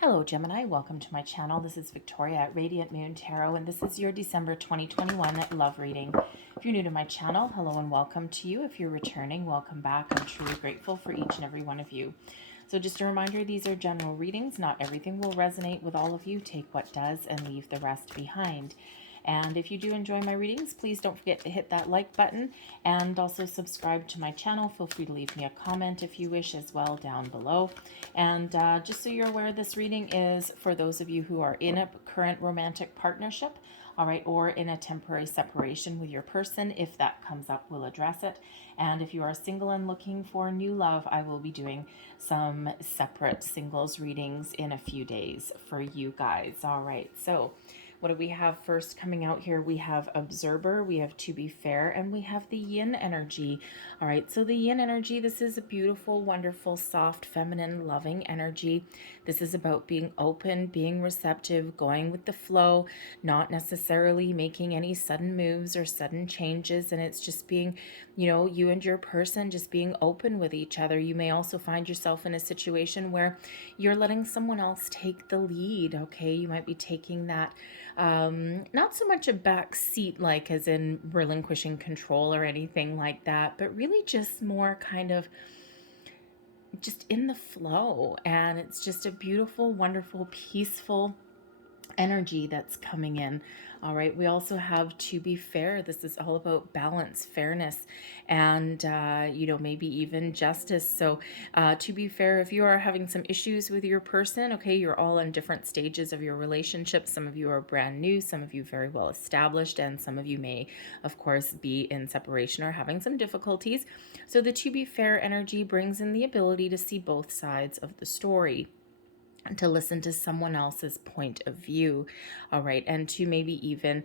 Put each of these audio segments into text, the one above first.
Hello Gemini, welcome to my channel. This is Victoria at Radiant Moon Tarot, and this is your December 2021 love reading. If you're new to my channel, hello and welcome to you. If you're returning, welcome back. I'm truly grateful for each and every one of you. So just a reminder, these are general readings. Not everything will resonate with all of you. Take what does and leave the rest behind. And if you do enjoy my readings, please don't forget to hit that like button and also subscribe to my channel. Feel free to leave me a comment if you wish as well down below. And just so you're aware, this reading is for those of you who are in a current romantic partnership, all right, or in a temporary separation with your person. If that comes up, we'll address it. And if you are single and looking for new love, I will be doing some separate singles readings in a few days for you guys. All right, so what do we have first coming out here? We have Observer, we have To Be Fair, and we have the Yin Energy. All right, so the Yin Energy, this is a beautiful, wonderful, soft, feminine, loving energy. This is about being open, being receptive, going with the flow, not necessarily making any sudden moves or sudden changes. And it's just being, you and your person just being open with each other. You may also find yourself in a situation where you're letting someone else take the lead, okay? You might be taking that not so much a back seat, like as in relinquishing control or anything like that, but really just more kind of just in the flow. And it's just a beautiful, wonderful, peaceful energy that's coming in. All right, we also have To Be Fair. This is all about balance, fairness, and maybe even justice. So to be fair, if you are having some issues with your person, okay, you're all in different stages of your relationship. Some of you are brand new, some of you very well established, and some of you may, of course, be in separation or having some difficulties. So the To Be Fair energy brings in the ability to see both sides of the story, to listen to someone else's point of view, all right, and to maybe even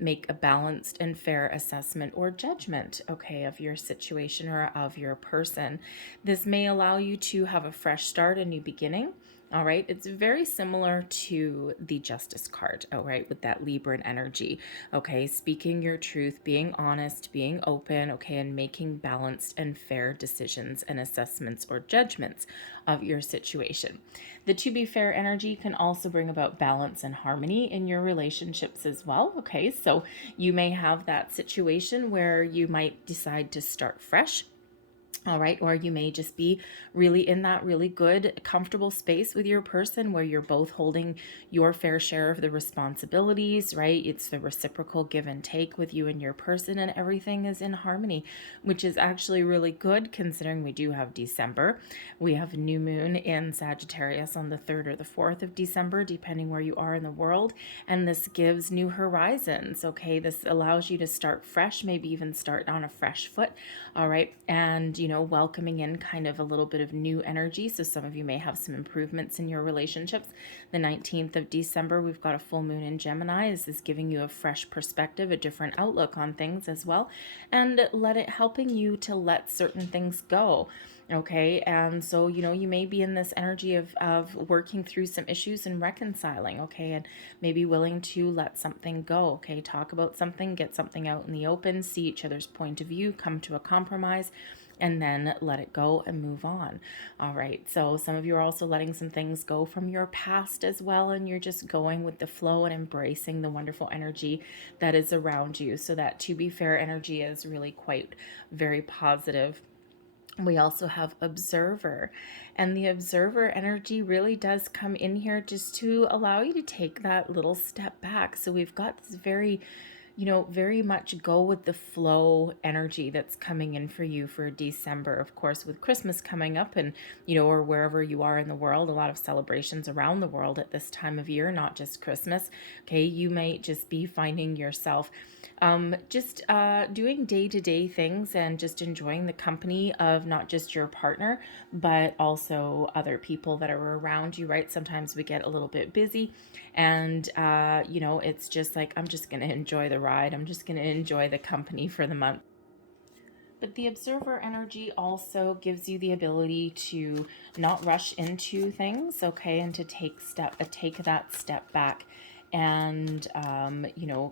make a balanced and fair assessment or judgment, okay, of your situation or of your person. This may allow you to have a fresh start, a new beginning. All right, it's very similar to the Justice card, all right, with that Libran energy, okay, speaking your truth, being honest, being open, okay, and making balanced and fair decisions and assessments or judgments of your situation. The To Be Fair energy can also bring about balance and harmony in your relationships as well, okay, so you may have that situation where you might decide to start fresh. All right, or you may just be really in that really good, comfortable space with your person where you're both holding your fair share of the responsibilities, right? It's the reciprocal give and take with you and your person, and everything is in harmony, which is actually really good considering we do have December. We have new moon in Sagittarius on the 3rd or the 4th of December, depending where you are in the world. And this gives new horizons, okay? This allows you to start fresh, maybe even start on a fresh foot, all right? And, welcoming in kind of a little bit of new energy. So some of you may have some improvements in your relationships. The 19th of December, we've got a full moon in Gemini. This is giving you a fresh perspective, a different outlook on things as well, and helping you to let certain things go. Okay, and so you may be in this energy of working through some issues and reconciling, okay, and maybe willing to let something go, okay, talk about something, get something out in the open, see each other's point of view, come to a compromise, and then let it go and move on. All right, so some of you are also letting some things go from your past as well, and you're just going with the flow and embracing the wonderful energy that is around you. So that To Be Fair energy is really quite very positive. We also have Observer, and the Observer energy really does come in here just to allow you to take that little step back. So we've got this very very much go with the flow energy that's coming in for you for December. Of course, with Christmas coming up and, or wherever you are in the world, a lot of celebrations around the world at this time of year, not just Christmas. Okay, you might just be finding yourself just doing day-to-day things and just enjoying the company of not just your partner, but also other people that are around you, right? Sometimes we get a little bit busy and, it's just like, I'm just going to enjoy the ride. I'm just going to enjoy the company for the month. But the Observer energy also gives you the ability to not rush into things, okay, and to take that step back and,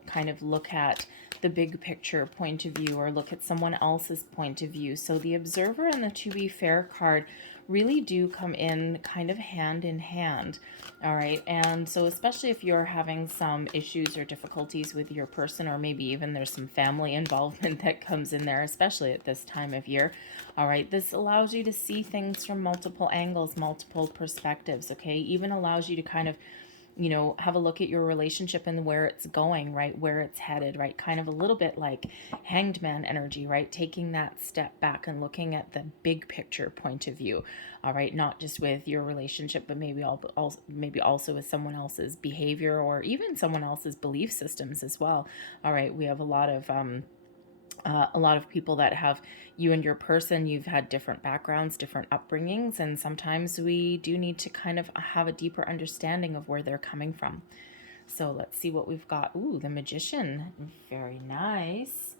kind of look at the big picture point of view or look at someone else's point of view. So the Observer and the To Be Fair card really do come in kind of hand in hand. All right. And so especially if you're having some issues or difficulties with your person, or maybe even there's some family involvement that comes in there, especially at this time of year. All right. This allows you to see things from multiple angles, multiple perspectives. Okay. Even allows you to kind of, you know, have a look at your relationship and where it's going, right? Where it's headed, right? Kind of a little bit like Hanged Man energy, right? Taking that step back and looking at the big picture point of view, all right? Not just with your relationship, but maybe also with someone else's behavior or even someone else's belief systems as well. All right, we have a lot of people that have you and your person, you've had different backgrounds, different upbringings, and sometimes we do need to kind of have a deeper understanding of where they're coming from. So let's see what we've got. Ooh, the Magician. Very nice.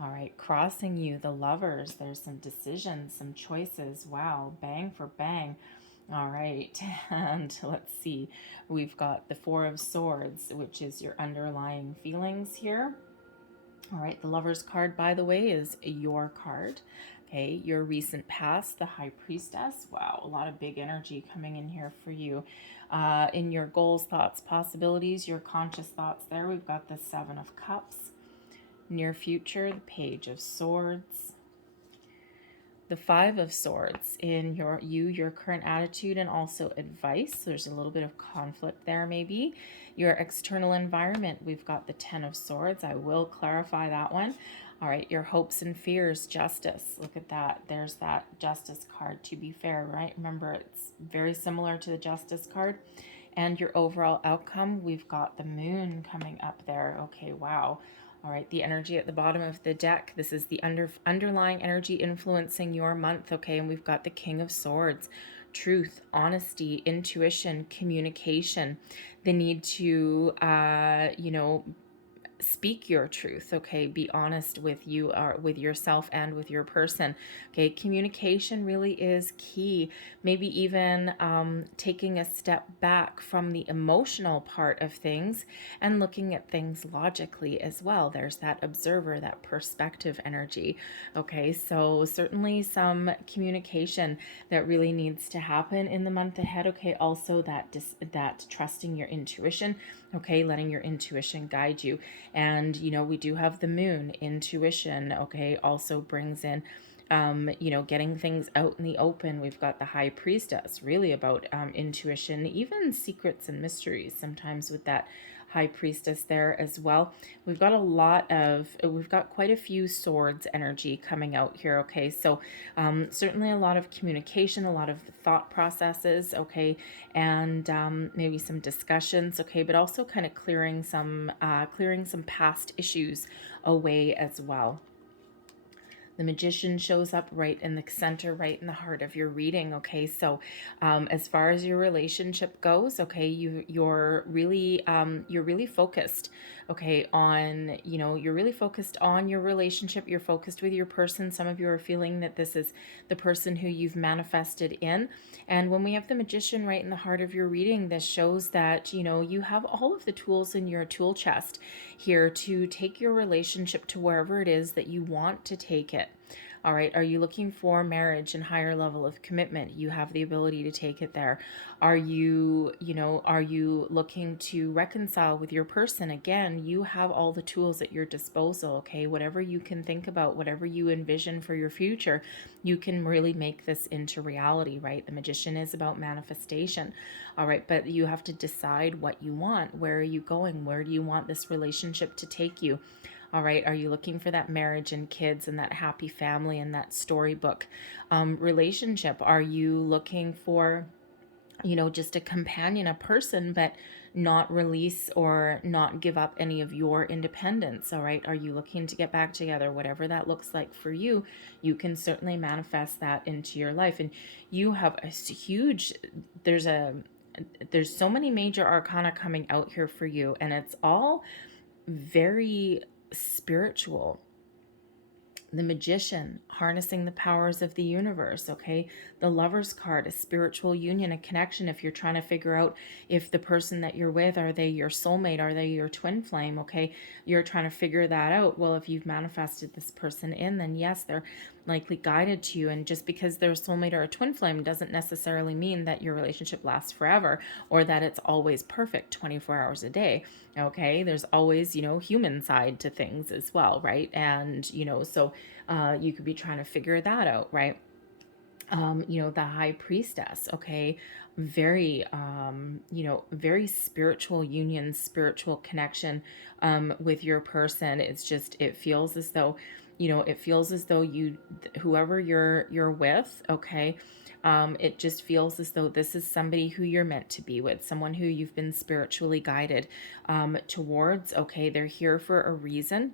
All right, crossing you, the Lovers. There's some decisions, some choices. Wow, bang for bang. All right, and let's see. We've got the Four of Swords, which is your underlying feelings here. All right, the Lover's card, by the way, is your card. Okay, your recent past, the High Priestess. Wow, a lot of big energy coming in here for you. In your goals, thoughts, possibilities, your conscious thoughts there, we've got the Seven of Cups. Near future, the Page of Swords. The Five of Swords in your current attitude and also advice. There's a little bit of conflict there maybe. Your external environment, we've got the Ten of Swords. I will clarify that one. All right, your hopes and fears, Justice. Look at that. There's that Justice card, to be fair, right? Remember, it's very similar to the Justice card. And your overall outcome, we've got the Moon coming up there. Okay, wow. All right, the energy at the bottom of the deck. This is the underlying energy influencing your month, okay? And we've got the King of Swords. Truth, honesty, intuition, communication, the need to, speak your truth, okay? Be honest with you, or with yourself and with your person, okay? Communication really is key. Maybe even taking a step back from the emotional part of things and looking at things logically as well. There's that observer, that perspective energy, okay? So certainly some communication that really needs to happen in the month ahead, okay? Also that trusting your intuition, okay? Letting your intuition guide you. And, you know, we do have the Moon, intuition, okay, also brings in, getting things out in the open. We've got the High Priestess, really about intuition, even secrets and mysteries, sometimes with that High Priestess there as well. We've got quite a few swords energy coming out here, okay? So certainly a lot of communication, a lot of thought processes, okay? And maybe some discussions, okay? But also kind of clearing some past issues away as well. The Magician shows up right in the center, right in the heart of your reading, okay? So as far as your relationship goes, okay, you're really focused, okay, on, you're really focused on your relationship. You're focused with your person. Some of you are feeling that this is the person who you've manifested in. And when we have the Magician right in the heart of your reading, this shows that, you have all of the tools in your tool chest here to take your relationship to wherever it is that you want to take it. All right. Are you looking for marriage and higher level of commitment? You have the ability to take it there. Are you looking to reconcile with your person? Again, you have all the tools at your disposal. Okay. Whatever you can think about, whatever you envision for your future, you can really make this into reality, right? The Magician is about manifestation. All right. But you have to decide what you want. Where are you going? Where do you want this relationship to take you? All right, are you looking for that marriage and kids and that happy family and that storybook relationship? Are you looking for, just a companion, a person, but not release or not give up any of your independence? All right, are you looking to get back together? Whatever that looks like for you, you can certainly manifest that into your life. And you have a huge, there's so many major arcana coming out here for you, and it's all very spiritual. The Magician, harnessing the powers of the universe, okay? The Lover's card, a spiritual union, a connection. If you're trying to figure out if the person that you're with, are they your soulmate? Are they your twin flame, okay? You're trying to figure that out. Well, if you've manifested this person in, then yes, they're likely guided to you. And just because they're a soulmate or a twin flame doesn't necessarily mean that your relationship lasts forever or that it's always perfect 24 hours a day, okay? There's always, human side to things as well, right? And, so you could be trying to figure that out, right? The High Priestess, okay? Very, very spiritual union, spiritual connection with your person. It's just, it feels as though, whoever you're with, okay? It just feels as though this is somebody who you're meant to be with, someone who you've been spiritually guided towards, okay? They're here for a reason.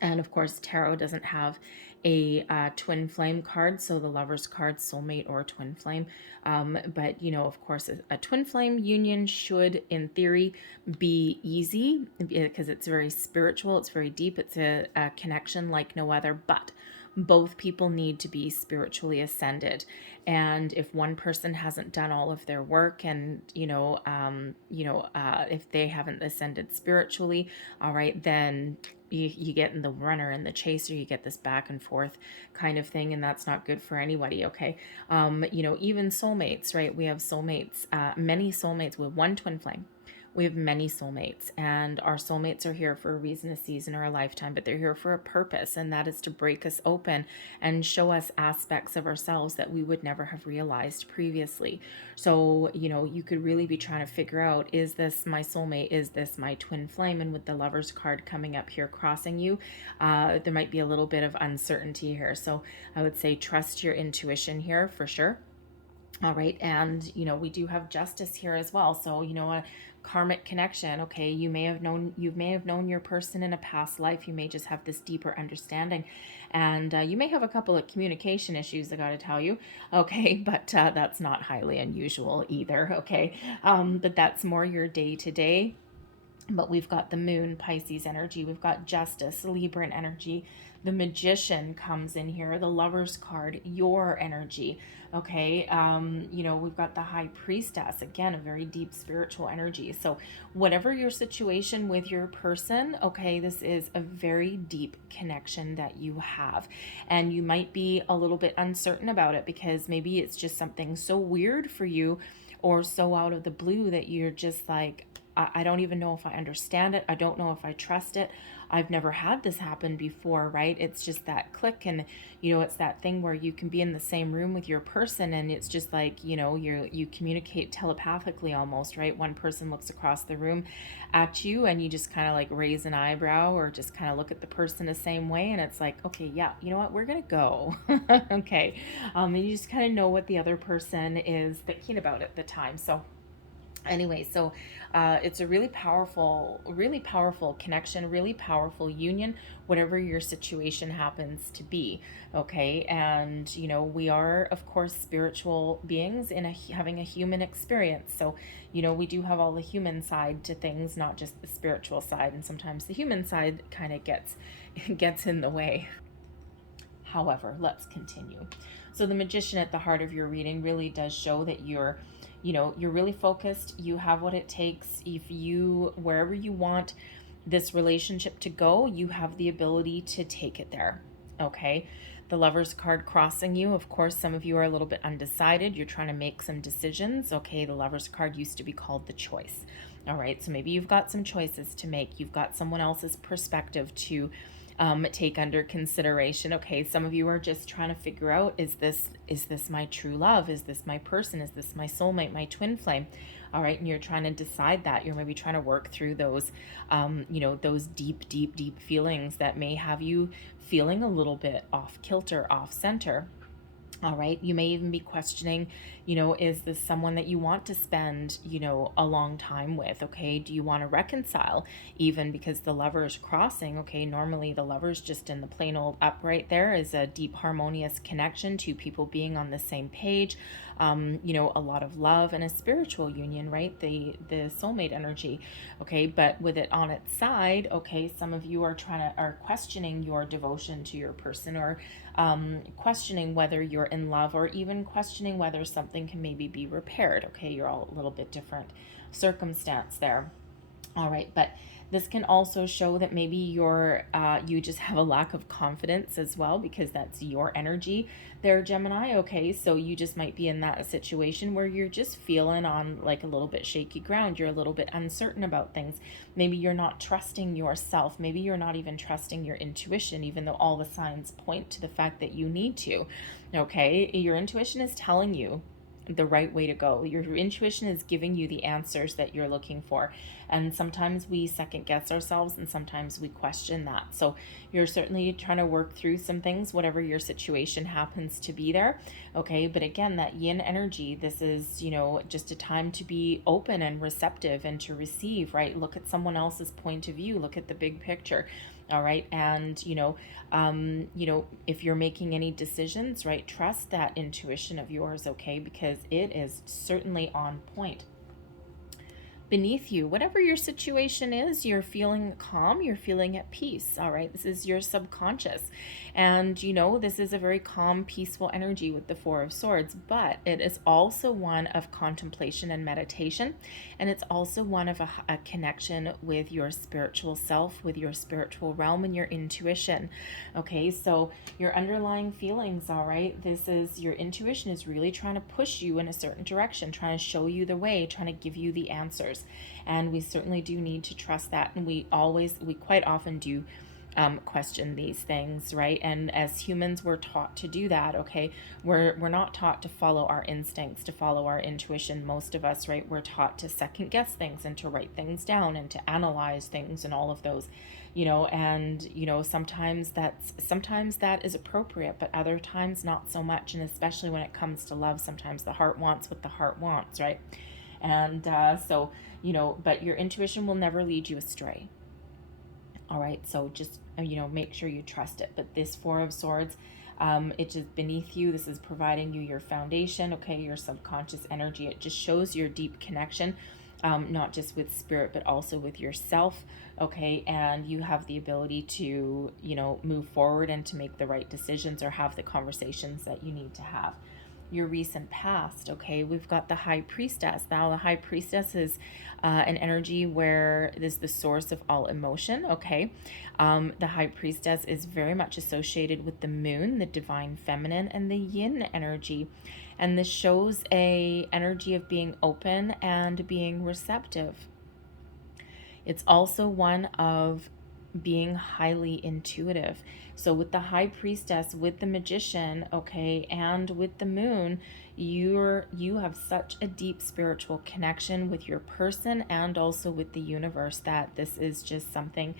And of course, tarot doesn't have a twin flame card, so the Lover's card, soulmate or twin flame. But, of course, a twin flame union should, in theory, be easy because it's very spiritual, it's very deep, it's a connection like no other. But both people need to be spiritually ascended. And if one person hasn't done all of their work and, if they haven't ascended spiritually, all right, then you get in the runner and the chaser, you get this back and forth kind of thing, and that's not good for anybody, okay? Even soulmates, right? We have soulmates, many soulmates with one twin flame. We have many soulmates, and our soulmates are here for a reason, a season, or a lifetime, but they're here for a purpose, and that is to break us open and show us aspects of ourselves that we would never have realized previously. So, you could really be trying to figure out, is this my soulmate? Is this my twin flame? And with the Lover's card coming up here crossing you, there might be a little bit of uncertainty here. So I would say trust your intuition here for sure. All right. And, we do have Justice here as well. So, a karmic connection. Okay. You may have known your person in a past life. You may just have this deeper understanding, and you may have a couple of communication issues, I got to tell you. Okay. But that's not highly unusual either. Okay. But that's more your day to day. But we've got the Moon, Pisces energy. We've got Justice, Libra energy. The Magician comes in here. The Lover's card, your energy. Okay. We've got the High Priestess. Again, a very deep spiritual energy. So whatever your situation with your person, okay, this is a very deep connection that you have. And you might be a little bit uncertain about it because maybe it's just something so weird for you or so out of the blue that you're just like, I don't even know if I understand it. I don't know if I trust it. I've never had this happen before, right? It's just that click, and it's that thing where you can be in the same room with your person and it's just like, you communicate telepathically almost, right? One person looks across the room at you and you just kind of like raise an eyebrow or just kind of look at the person the same way, and it's like, okay, yeah, you know what, we're gonna go. Okay. And you just kind of know what the other person is thinking about at the time. So anyway, so it's a really powerful connection, really powerful union, whatever your situation happens to be, okay? And, we are, of course, spiritual beings in having a human experience. So, we do have all the human side to things, not just the spiritual side. And sometimes the human side kind of gets in the way. However, let's continue. So the Magician at the heart of your reading really does show that you're really focused. You have what it takes. Wherever you want this relationship to go, you have the ability to take it there. Okay. The Lover's card crossing you. Of course, some of you are a little bit undecided. You're trying to make some decisions. Okay. The Lover's card used to be called the choice. All right. So maybe you've got some choices to make. You've got someone else's perspective to take under consideration. Okay, some of you are just trying to figure out, is this my true love? Is this my person? Is this my soulmate, my twin flame? All right, and you're trying to decide that. You're maybe trying to work through those, those deep feelings that may have you feeling a little bit off kilter, off center. All right. You may even be questioning, is this someone that you want to spend, a long time with? Okay. Do you want to reconcile even because the lover is crossing? Okay. Normally the lover's just in the plain old upright. There is a deep harmonious connection, to people being on the same page. A lot of love and a spiritual union, right? The soulmate energy. Okay. But with it on its side, okay, some of you are questioning your devotion to your person, or questioning whether you're in love, or even questioning whether something can maybe be repaired. Okay, you're all a little bit different circumstance there. All right, but this can also show that maybe you just have a lack of confidence as well, because that's your energy there, Gemini. Okay, so you just might be in that situation where you're just feeling on like a little bit shaky ground. You're a little bit uncertain about things. Maybe you're not trusting yourself. Maybe you're not even trusting your intuition, even though all the signs point to the fact that you need to. Okay, your intuition is telling you the right way to go. Your intuition is giving you the answers that you're looking for. And sometimes we second guess ourselves, and sometimes we question that. So you're certainly trying to work through some things, whatever your situation happens to be there. Okay. But again, that yin energy, this is, just a time to be open and receptive and to receive, right? Look at someone else's point of view, look at the big picture. All right. And, if you're making any decisions, right, trust that intuition of yours, okay, because it is certainly on point. Beneath you, whatever your situation is, you're feeling calm, you're feeling at peace. All right, this is your subconscious, and this is a very calm, peaceful energy with the Four of Swords, but it is also one of contemplation and meditation, and it's also one of a connection with your spiritual self, with your spiritual realm, and your intuition. Okay, so your underlying feelings, all right, this is your intuition is really trying to push you in a certain direction, trying to show you the way, trying to give you the answers. And we certainly do need to trust that. And we quite often do question these things, right? And as humans, we're taught to do that. Okay, we're not taught to follow our instincts, to follow our intuition. Most of us, right, we're taught to second guess things and to write things down and to analyze things and all of those, and sometimes that is appropriate, but other times not so much. And especially when it comes to love, sometimes the heart wants what the heart wants, right? And so, but your intuition will never lead you astray. All right, so just, make sure you trust it. But this Four of Swords, it's just beneath you. This is providing you your foundation, okay, your subconscious energy. It just shows your deep connection, not just with spirit, but also with yourself, okay, and you have the ability to, move forward and to make the right decisions or have the conversations that you need to have. Your recent past, okay, we've got the High Priestess. Now the High Priestess is an energy where it is the source of all emotion, okay. The High Priestess is very much associated with the moon, the divine feminine, and the yin energy, and this shows a energy of being open and being receptive. It's also one of being highly intuitive. So with the High Priestess, with the Magician, okay, and with the Moon, you have such a deep spiritual connection with your person and also with the universe that this is just something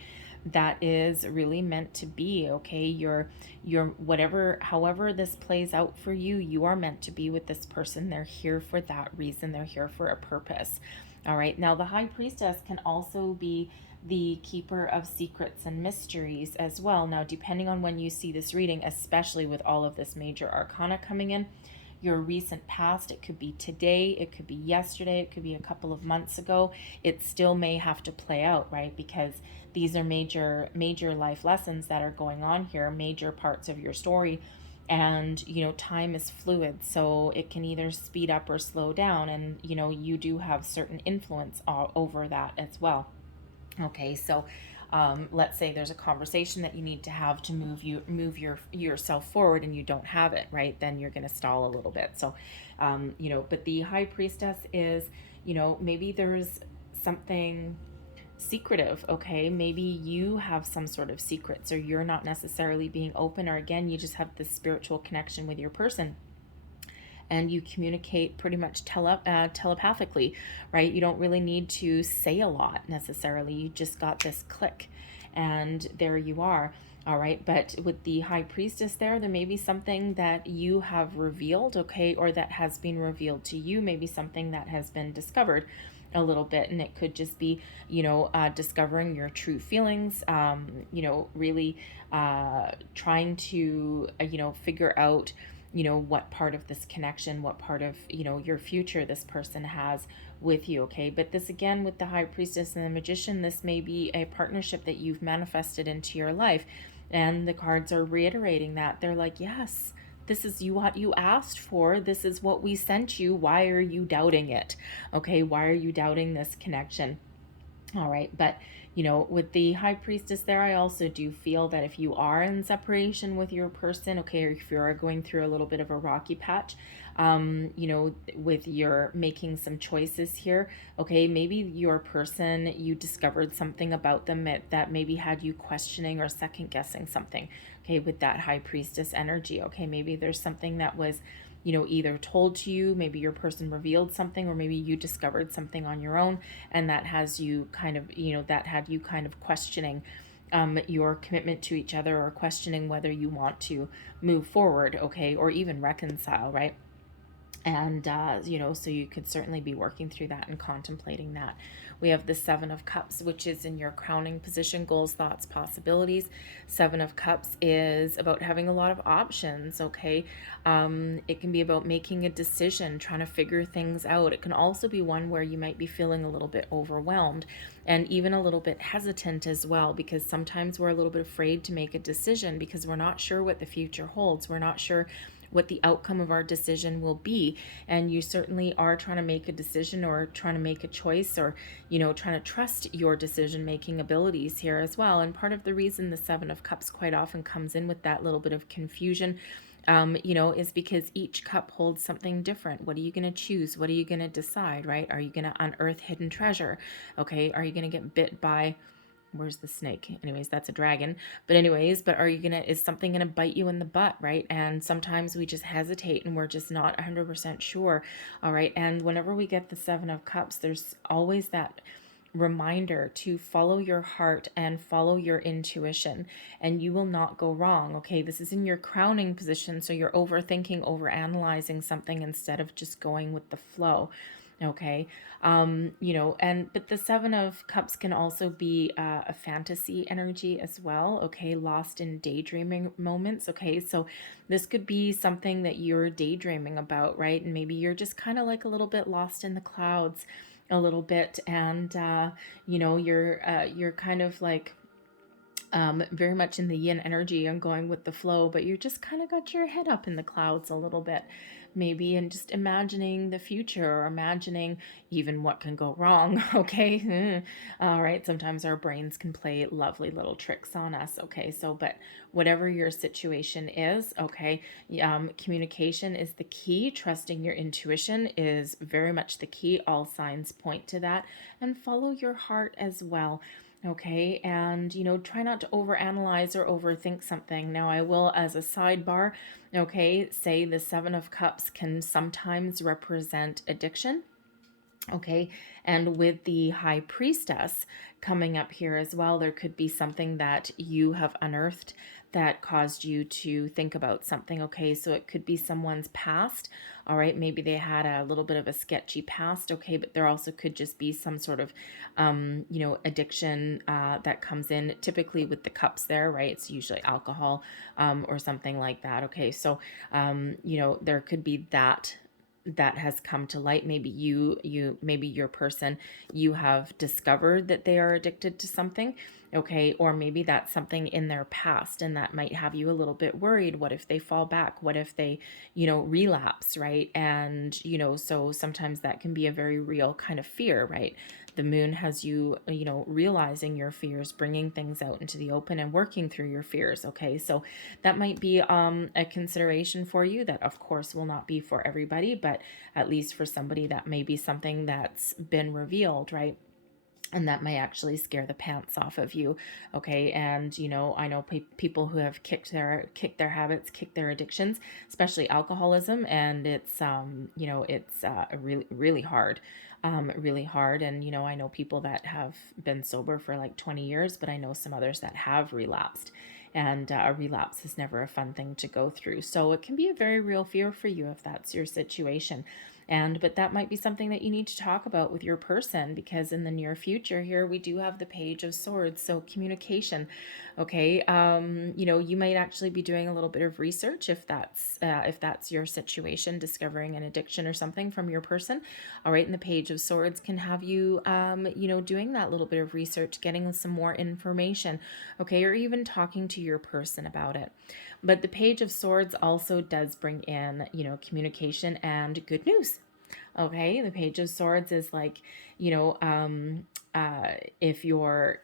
that is really meant to be, okay. You're whatever, however this plays out for you, you are meant to be with this person. They're here for that reason. They're here for a purpose. All right. Now the High Priestess can also be the keeper of secrets and mysteries as well. Now, depending on when you see this reading, especially with all of this major arcana coming in, your recent past, it could be today, it could be yesterday, it could be a couple of months ago, it still may have to play out, right? Because these are major life lessons that are going on here, major parts of your story. And time is fluid, so it can either speed up or slow down, and you do have certain influence over that as well. Okay, so let's say there's a conversation that you need to have to move yourself forward, and you don't have it, right? Then you're going to stall a little bit. So, but the High Priestess is, maybe there's something secretive, okay? Maybe you have some sort of secrets, or you're not necessarily being open, or again, you just have this spiritual connection with your person, and you communicate pretty much telepathically, right? You don't really need to say a lot necessarily. You just got this click, and there you are. All right, but with the High Priestess there may be something that you have revealed, okay, or that has been revealed to you, maybe something that has been discovered a little bit, and it could just be, discovering your true feelings, really trying to, figure out, what part of this connection, what part of, your future this person has with you, okay? But this, again, with the High Priestess and the Magician, this may be a partnership that you've manifested into your life. And the cards are reiterating that. They're like, yes, this is what you asked for. This is what we sent you. Why are you doubting it? Okay, why are you doubting this connection? All right, but with the High Priestess there, I also do feel that if you are in separation with your person, okay, or if you are going through a little bit of a rocky patch, with your making some choices here, okay, maybe your person, you discovered something about them that maybe had you questioning or second guessing something, okay, with that High Priestess energy, okay, maybe there's something that was either told to you, maybe your person revealed something, or maybe you discovered something on your own, and that has you kind of, that had you kind of questioning your commitment to each other, or questioning whether you want to move forward, okay, or even reconcile, right? And so you could certainly be working through that and contemplating that. We have the Seven of Cups, which is in your crowning position: goals, thoughts, possibilities. Seven of Cups is about having a lot of options, okay? It can be about making a decision, trying to figure things out. It can also be one where you might be feeling a little bit overwhelmed and even a little bit hesitant as well, because sometimes we're a little bit afraid to make a decision because we're not sure what the future holds. We're not sure what the outcome of our decision will be. And you certainly are trying to make a decision, or trying to make a choice, or, trying to trust your decision making abilities here as well. And part of the reason the Seven of Cups quite often comes in with that little bit of confusion, is because each cup holds something different. What are you going to choose? What are you going to decide, right? Are you going to unearth hidden treasure? Okay. Are you going to get bit by, where's the snake? Anyways, that's a dragon. But are you is something gonna bite you in the butt, right? And sometimes we just hesitate and we're just not 100% sure. All right. And whenever we get the Seven of Cups, there's always that reminder to follow your heart and follow your intuition, and you will not go wrong. Okay, this is in your crowning position, so you're overthinking, overanalyzing something instead of just going with the flow. Okay. But the Seven of Cups can also be a fantasy energy as well. Okay. Lost in daydreaming moments. Okay. So this could be something that you're daydreaming about, right? And maybe you're just kind of like a little bit lost in the clouds a little bit. And, you're kind of like, very much in the yin energy and going with the flow, but you just kind of got your head up in the clouds a little bit, maybe, and just imagining the future, or imagining even what can go wrong. Okay. All right. Sometimes our brains can play lovely little tricks on us. Okay. So, but whatever your situation is, okay, communication is the key. Trusting your intuition is very much the key. All signs point to that, and follow your heart as well. Okay, and try not to overanalyze or overthink something. Now, I will, as a sidebar, okay, say the Seven of Cups can sometimes represent addiction. Okay, and with the High Priestess coming up here as well, there could be something that you have unearthed that caused you to think about something. Okay, so it could be someone's past. All right, maybe they had a little bit of a sketchy past. Okay, but there also could just be some sort of, addiction that comes in, typically with the cups there, right? It's usually alcohol or something like that. Okay, so, there could be that has come to light. Maybe maybe your person, you have discovered that they are addicted to something. Okay, or maybe that's something in their past, and that might have you a little bit worried. What if they fall back? What if they relapse, right? And so sometimes that can be a very real kind of fear, right? The moon has you realizing your fears, bringing things out into the open, and working through your fears. Okay, so that might be a consideration for you. That of course will not be for everybody, but at least for somebody, that may be something that's been revealed, right? And that may actually scare the pants off of you. Okay, and I know people who have kicked their habits, kicked their addictions, especially alcoholism, and it's it's really hard. Really hard. And I know people that have been sober for like 20 years, but I know some others that have relapsed. and a relapse is never a fun thing to go through. So it can be a very real fear for you if that's your situation. But that might be something that you need to talk about with your person, because in the near future here we do have the Page of Swords, so communication. Okay, you might actually be doing a little bit of research if that's your situation, discovering an addiction or something from your person. All right, and the Page of Swords can have you doing that little bit of research, getting some more information, okay, or even talking to your person about it. But the Page of Swords also does bring in, communication and good news. Okay, the Page of Swords is like, if you're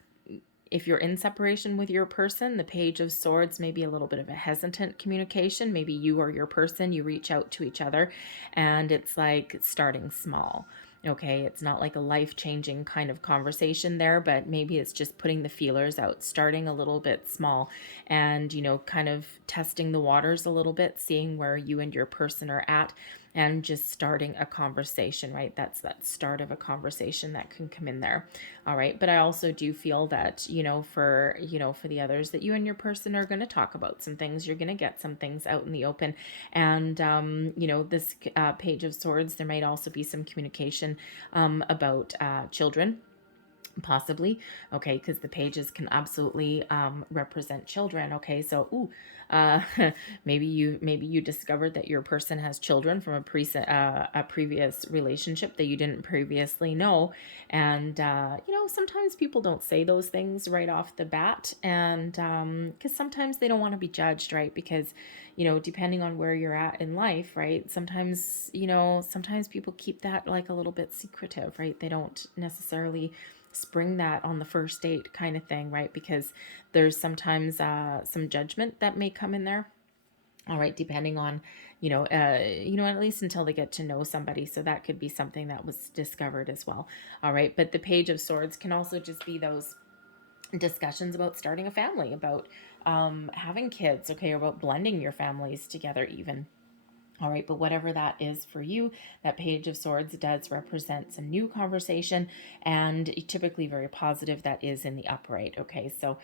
in separation with your person, the Page of Swords may be a little bit of a hesitant communication. Maybe you or your person, you reach out to each other and it's like starting small. Okay, it's not like a life-changing kind of conversation there, but maybe it's just putting the feelers out, starting a little bit small and, kind of testing the waters a little bit, seeing where you and your person are at, and just starting a conversation, right? That's that start of a conversation that can come in there. All right. But I also do feel that, for the others, that you and your person are going to talk about some things. You're going to get some things out in the open. And, this Page of Swords, there might also be some communication about children, possibly. Okay, because the pages can absolutely represent children. Okay, so maybe you discovered that your person has children from a previous relationship that you didn't previously know. And sometimes people don't say those things right off the bat, and because sometimes they don't want to be judged, right? Because depending on where you're at in life, right, sometimes people keep that like a little bit secretive, right? They don't necessarily spring that on the first date kind of thing, right? Because there's sometimes some judgment that may come in there. All right, depending on, at least until they get to know somebody. So that could be something that was discovered as well. All right, but the Page of Swords can also just be those discussions about starting a family, about having kids, okay, or about blending your families together even. All right, but whatever that is for you, that Page of Swords does represent some new conversation, and typically very positive. That is in the upright. Okay, so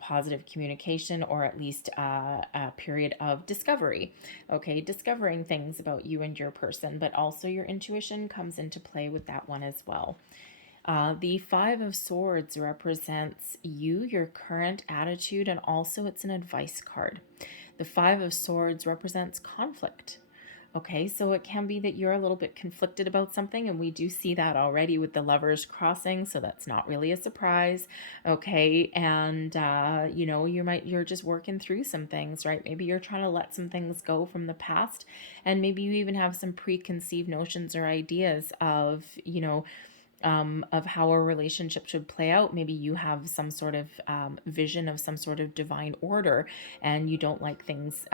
positive communication, or at least a period of discovery. Okay, discovering things about you and your person, but also your intuition comes into play with that one as well. The Five of Swords represents you, your current attitude, and also it's an advice card. The Five of Swords represents conflict. Okay, so it can be that you're a little bit conflicted about something, and we do see that already with the Lovers crossing, so that's not really a surprise. Okay, and you're just working through some things, right? Maybe you're trying to let some things go from the past, and maybe you even have some preconceived notions or ideas of how a relationship should play out. Maybe you have some sort of vision of some sort of divine order, and you don't like things,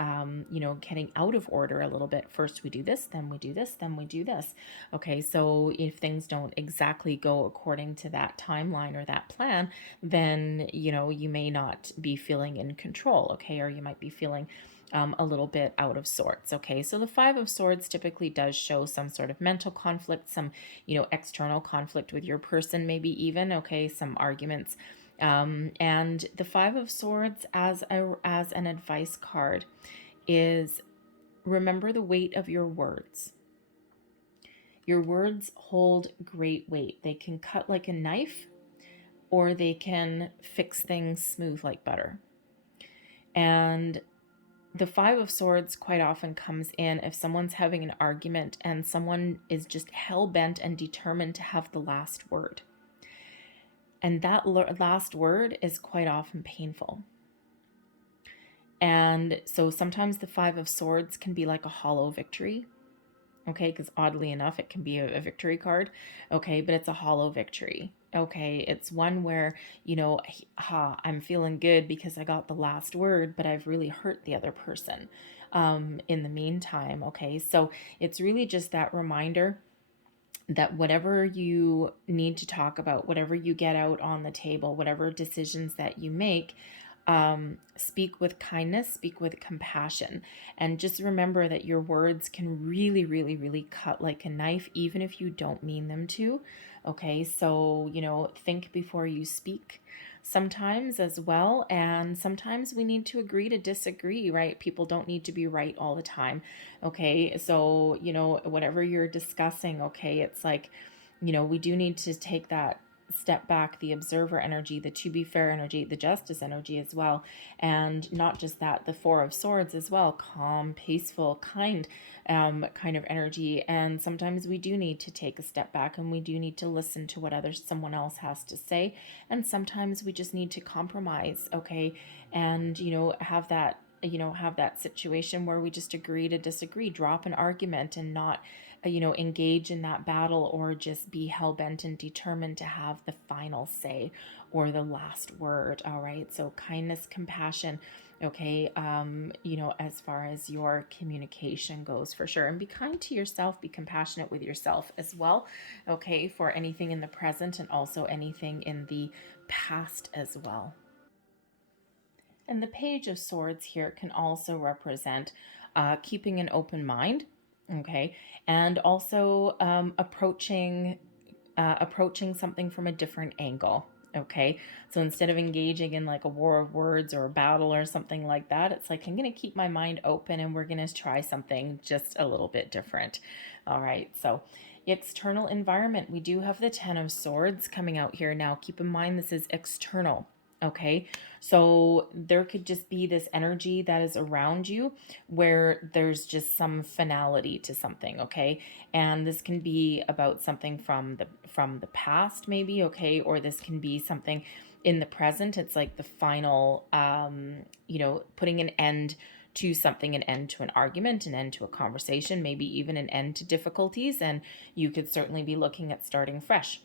getting out of order a little bit. First we do this, then we do this, then we do this. Okay, so if things don't exactly go according to that timeline or that plan, then, you may not be feeling in control, okay, or you might be feeling a little bit out of sorts. Okay, so the Five of Swords typically does show some sort of mental conflict, some, external conflict with your person, maybe even, okay, some arguments. And the Five of Swords as an advice card is, remember the weight of your words. Your words hold great weight. They can cut like a knife, or they can fix things smooth like butter. And the Five of Swords quite often comes in if someone's having an argument and someone is just hell-bent and determined to have the last word. And that last word is quite often painful. And so sometimes the Five of Swords can be like a hollow victory. Okay, because oddly enough, it can be a victory card. Okay, but it's a hollow victory. Okay, it's one where, I'm feeling good because I got the last word, but I've really hurt the other person in the meantime. Okay, so it's really just that reminder that whatever you need to talk about, whatever you get out on the table, whatever decisions that you make, speak with kindness, speak with compassion, and just remember that your words can really, really, really cut like a knife, even if you don't mean them to. Okay, so, think before you speak sometimes as well. And sometimes we need to agree to disagree, right? People don't need to be right all the time. Okay, so, whatever you're discussing, okay, it's like, we do need to take that step back, the observer energy, the to be fair energy, the justice energy as well. And not just that, the Four of Swords as well, calm, peaceful, kind of energy. And sometimes we do need to take a step back, and we do need to listen to what someone else has to say. And sometimes we just need to compromise, okay? And, have that situation where we just agree to disagree, drop an argument, and not engage in that battle, or just be hell-bent and determined to have the final say or the last word. All right, so kindness, compassion, okay, as far as your communication goes, for sure. And be kind to yourself, be compassionate with yourself as well, okay, for anything in the present and also anything in the past as well. And the Page of Swords here can also represent keeping an open mind, okay, and also approaching something from a different angle. Okay, so instead of engaging in like a war of words or a battle or something like that, it's like, I'm going to keep my mind open and we're going to try something just a little bit different. All right, so the external environment, we do have the Ten of Swords coming out here. Now, keep in mind, this is external. Okay, so there could just be this energy that is around you where there's just some finality to something, okay? And this can be about something from the past, maybe, okay? Or this can be something in the present. It's like the final, putting an end to something, an end to an argument, an end to a conversation, maybe even an end to difficulties. And you could certainly be looking at starting fresh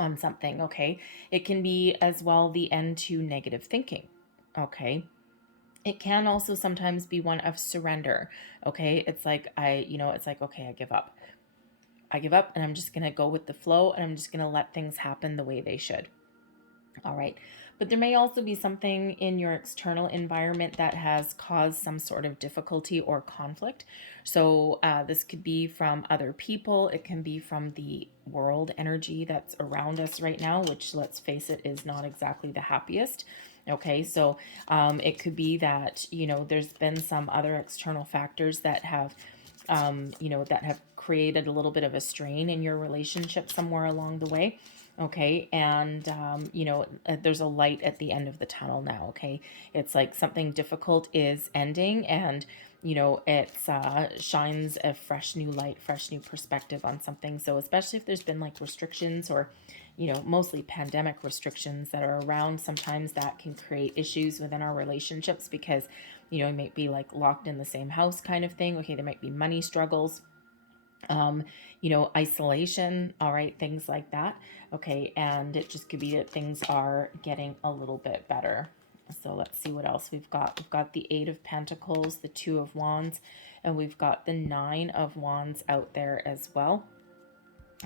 on something, okay? It can be as well the end to negative thinking, okay? It can also sometimes be one of surrender, okay? It's like, okay, I give up. I give up and I'm just going to go with the flow, and I'm just going to let things happen the way they should. All right. But there may also be something in your external environment that has caused some sort of difficulty or conflict. So this could be from other people. It can be from the world energy that's around us right now, which, let's face it, is not exactly the happiest. Okay, so it could be that, there's been some other external factors that have, that have created a little bit of a strain in your relationship somewhere along the way. Okay, and there's a light at the end of the tunnel now. Okay, it's like something difficult is ending, and it shines a fresh new light, fresh new perspective on something. So especially if there's been like restrictions, or mostly pandemic restrictions that are around, sometimes that can create issues within our relationships, because you might be like locked in the same house kind of thing. Okay, there might be money struggles, isolation, all right, things like that. Okay, and it just could be that things are getting a little bit better. So let's see what else we've got. We've got the Eight of Pentacles, the Two of Wands, and we've got the Nine of Wands out there as well.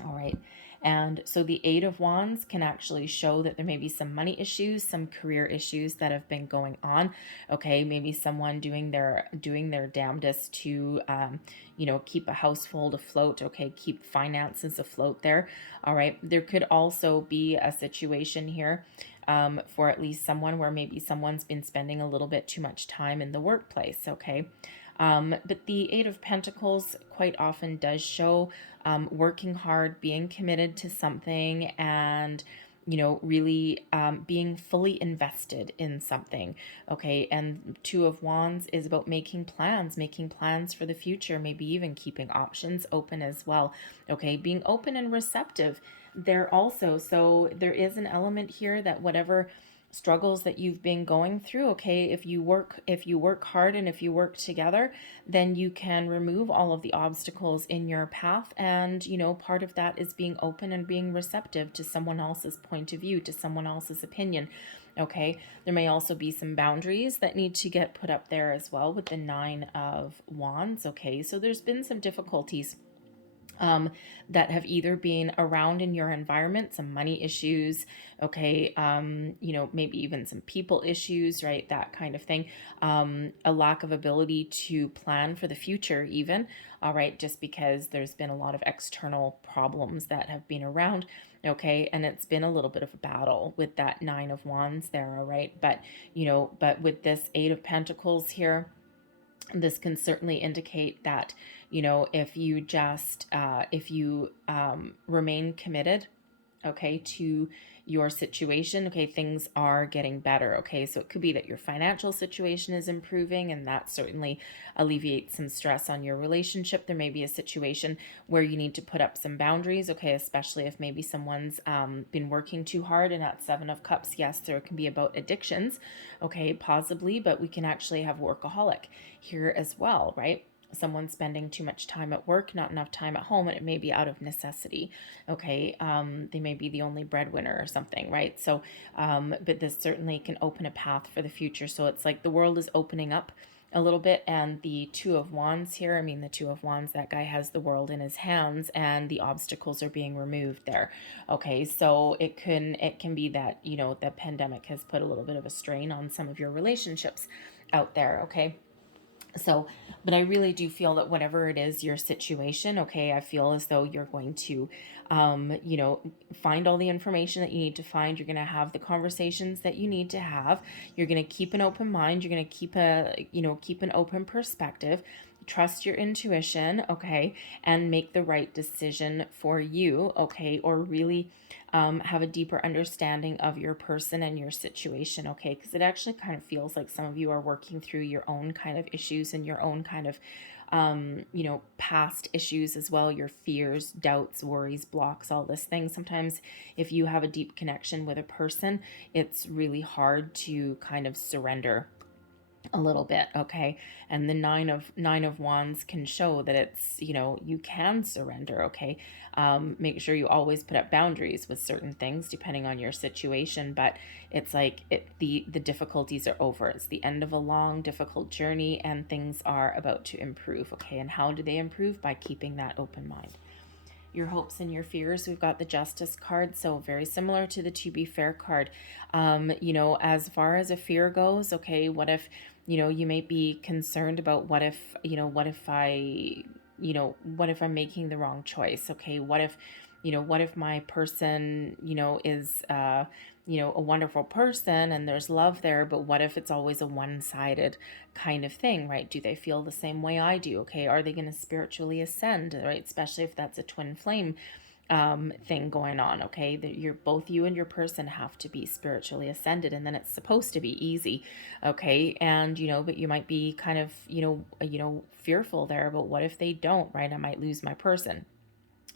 All right. And so the Eight of Wands can actually show that there may be some money issues, some career issues that have been going on. Okay, maybe someone doing their damnedest to, keep a household afloat. Okay, keep finances afloat there. All right. There could also be a situation here for at least someone where maybe someone's been spending a little bit too much time in the workplace. Okay. But the Eight of Pentacles quite often does show working hard, being committed to something, and really being fully invested in something. Okay, and Two of Wands is about making plans for the future, maybe even keeping options open as well. Okay, being open and receptive there also. So there is an element here that whatever struggles that you've been going through, okay, if you work hard and if you work together, then you can remove all of the obstacles in your path. And part of that is being open and being receptive to someone else's point of view, to someone else's opinion. Okay, there may also be some boundaries that need to get put up there as well with the Nine of Wands. Okay, so there's been some difficulties that have either been around in your environment, some money issues, okay, maybe even some people issues, right, that kind of thing, a lack of ability to plan for the future even, all right, just because there's been a lot of external problems that have been around, okay, and it's been a little bit of a battle with that Nine of Wands there, all right, but with this Eight of Pentacles here, this can certainly indicate that, if you just, if you remain committed, okay, to your situation, okay, things are getting better, okay, so it could be that your financial situation is improving, and that certainly alleviates some stress on your relationship. There may be a situation where you need to put up some boundaries, okay, especially if maybe someone's been working too hard. And at Seven of Cups, yes, there can be about addictions, okay, possibly, but we can actually have workaholic here as well, right? Someone spending too much time at work, not enough time at home, and it may be out of necessity, okay, they may be the only breadwinner or something, right? So but this certainly can open a path for the future. So it's like the world is opening up a little bit. And the Two of Wands here, I mean, the Two of Wands, that guy has the world in his hands, and the obstacles are being removed there, okay? So it can be that, the pandemic has put a little bit of a strain on some of your relationships out there, okay? So, but I really do feel that whatever it is, your situation, okay, I feel as though you're going to, find all the information that you need to find. You're going to have the conversations that you need to have. You're going to keep an open mind. You're going to keep an open perspective. Trust your intuition, okay, and make the right decision for you, okay, or really have a deeper understanding of your person and your situation, okay, because it actually kind of feels like some of you are working through your own kind of issues and your own kind of past issues as well, your fears, doubts, worries, blocks, all this thing. Sometimes if you have a deep connection with a person, it's really hard to kind of surrender a little bit, okay? And the nine of wands can show that it's, you can surrender, okay? Make sure you always put up boundaries with certain things depending on your situation, but it's like the difficulties are over. It's the end of a long difficult journey, and things are about to improve, okay? And how do they improve? By keeping that open mind. Your hopes and your fears, we've got the Justice card, so very similar to the To Be Fair card. As far as a fear goes, okay, what if, you may be concerned about what if I'm making the wrong choice, okay? What if my person, is, a wonderful person and there's love there, but what if it's always a one-sided kind of thing, right? Do they feel the same way I do? Okay, are they going to spiritually ascend, right? Especially if that's a twin flame thing going on, okay? That both you and your person have to be spiritually ascended, and then it's supposed to be easy, okay? And but you might be kind of fearful there, but what if they don't, right? I might lose my person.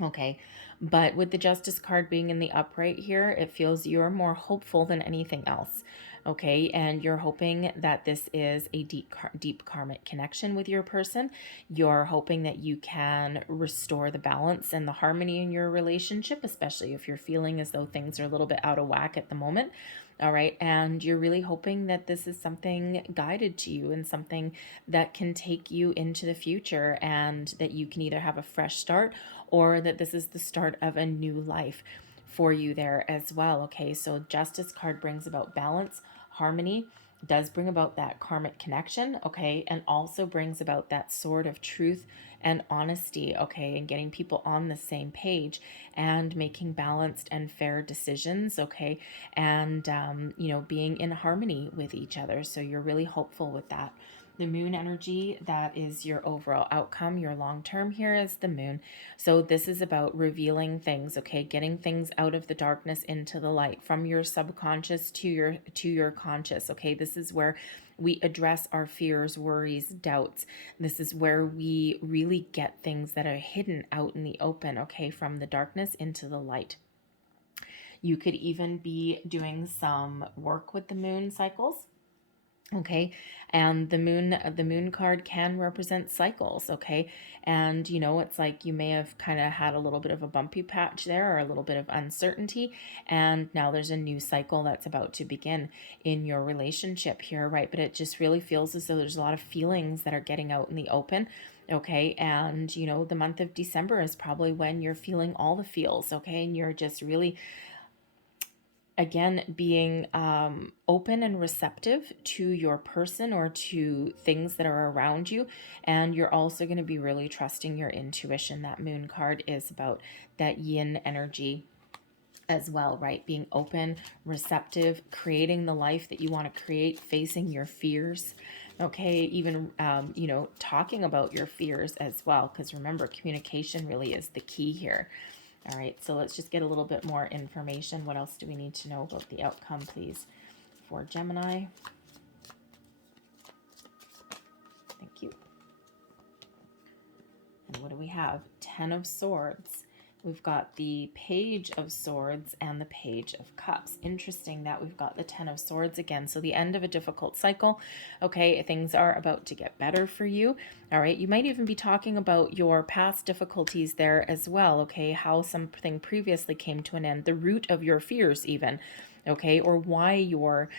Okay, but with the Justice card being in the upright here, it feels you're more hopeful than anything else. Okay, and you're hoping that this is a deep karmic connection with your person. You're hoping that you can restore the balance and the harmony in your relationship, especially if you're feeling as though things are a little bit out of whack at the moment. All right, and you're really hoping that this is something guided to you and something that can take you into the future, and that you can either have a fresh start, or that this is the start of a new life for you there as well. Okay, so Justice card brings about balance, harmony, does bring about that karmic connection, okay, and also brings about that sword of truth and honesty, okay, and getting people on the same page and making balanced and fair decisions, okay, and being in harmony with each other. So you're really hopeful with that. The moon energy, that is your overall outcome. Your long term here is the moon. So this is about revealing things, okay? Getting things out of the darkness into the light, from your subconscious to your conscious, okay? This is where we address our fears, worries, doubts. This is where we really get things that are hidden out in the open, okay? From the darkness into the light. You could even be doing some work with the moon cycles. Okay, and the moon card can represent cycles, okay? And it's like you may have kind of had a little bit of a bumpy patch there, or a little bit of uncertainty, and now there's a new cycle that's about to begin in your relationship here, right? But it just really feels as though there's a lot of feelings that are getting out in the open, Okay, and you know, the month of December is probably when you're feeling all the feels, okay, and you're just really, again, being open and receptive to your person or to things that are around you. And you're also going to be really trusting your intuition. That moon card is about that yin energy as well, right? Being open, receptive, creating the life that you want to create, facing your fears. Okay, even, you know, talking about your fears as well, because remember, communication really is the key here. All right, so let's just get a little bit more information. What else do we need to know about the outcome, please, for Gemini? Thank you. And what do we have? 10 of Swords. We've got the Page of Swords and the Page of Cups. Interesting that we've got the 10 of Swords again. So the end of a difficult cycle. Okay, things are about to get better for you. All right, you might even be talking about your past difficulties there as well. Okay, how something previously came to an end, the root of your fears even. Okay, or why you're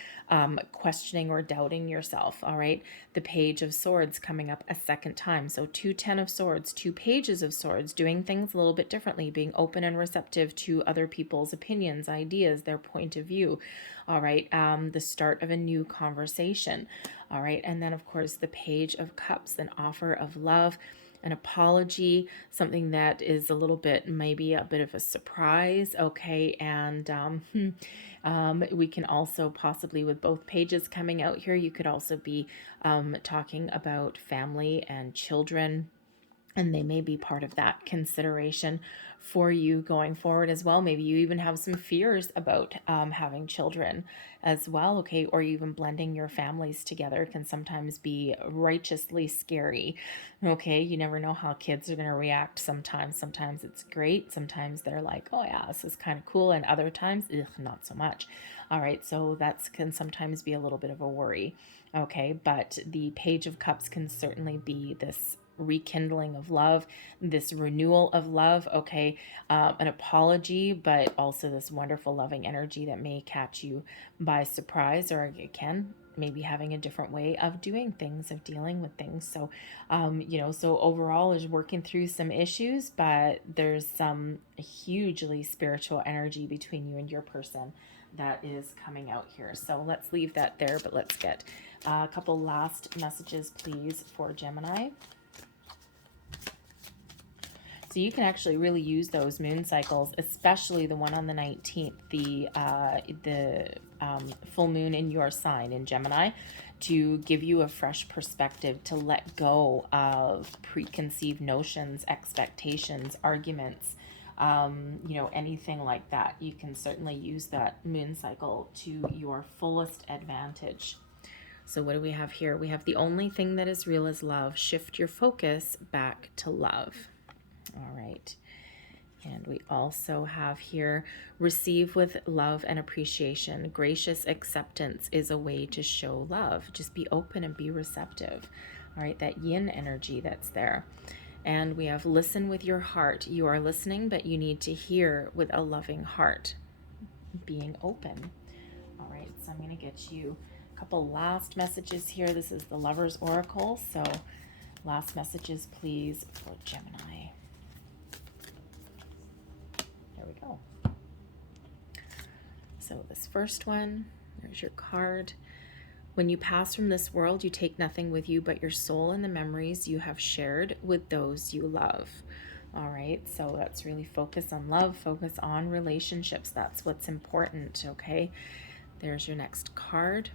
questioning or doubting yourself. All right, the Page of Swords coming up a second time. So 2 10 of Swords, 2 Pages of Swords, doing things a little bit differently, being open and receptive to other people's opinions, ideas, their point of view. All right, the start of a new conversation. All right, and then of course the Page of Cups, an offer of love, an apology, something that is a little bit, maybe a bit of a surprise. Okay, and we can also possibly, with both pages coming out here, you could also be talking about family and children, and they may be part of that consideration for you going forward as well. Maybe you even have some fears about having children as well, okay? Or even blending your families together can sometimes be righteously scary, okay? You never know how kids are going to react sometimes. Sometimes it's great. Sometimes they're like, oh yeah, this is kind of cool. And other times, ugh, not so much. All right, so that can sometimes be a little bit of a worry, okay? But the Page of Cups can certainly be this rekindling of love, this renewal of love, okay, an apology, but also this wonderful loving energy that may catch you by surprise, or again, maybe having a different way of doing things, of dealing with things. So you know, so overall is working through some issues, but there's some hugely spiritual energy between you and your person that is coming out here. So let's leave that there, but let's get a couple last messages, please, for Gemini. So you can actually really use those moon cycles, especially the one on the 19th, the full moon in your sign in Gemini, to give you a fresh perspective, to let go of preconceived notions, expectations, arguments, you know, anything like that. You can certainly use that moon cycle to your fullest advantage. So what do we have here? We have the only thing that is real is love. Shift your focus back to love. All right. And we also have here, receive with love and appreciation. Gracious acceptance is a way to show love. Just be open and be receptive. All right, that yin energy that's there. And we have listen with your heart. You are listening, but you need to hear with a loving heart. Being open. All right, so I'm going to get you a couple last messages here. This is the Lover's Oracle. So last messages, please, for Gemini. Go. So this first one, there's your card. When you pass from this world, you take nothing with you but your soul and the memories you have shared with those you love. All right, so that's really focus on love, focus on relationships. That's what's important, okay? There's your next card.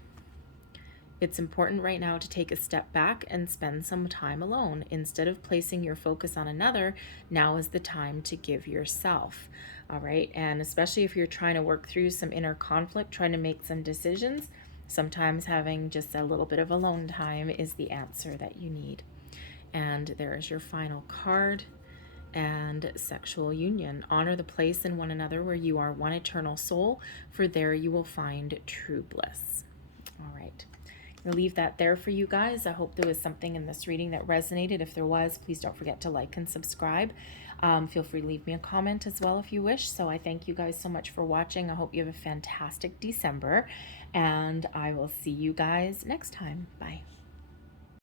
It's important right now to take a step back and spend some time alone. Instead of placing your focus on another, now is the time to give yourself. All right, and especially if you're trying to work through some inner conflict, trying to make some decisions, sometimes having just a little bit of alone time is the answer that you need. And there is your final card. And sexual union. Honor the place in one another where you are one eternal soul, for there you will find true bliss. All right. I'll leave that there for you guys. I hope there was something in this reading that resonated. If there was, please don't forget to like and subscribe. Feel free to leave me a comment as well if you wish. So I thank you guys so much for watching. I hope you have a fantastic December, and I will see you guys next time. Bye.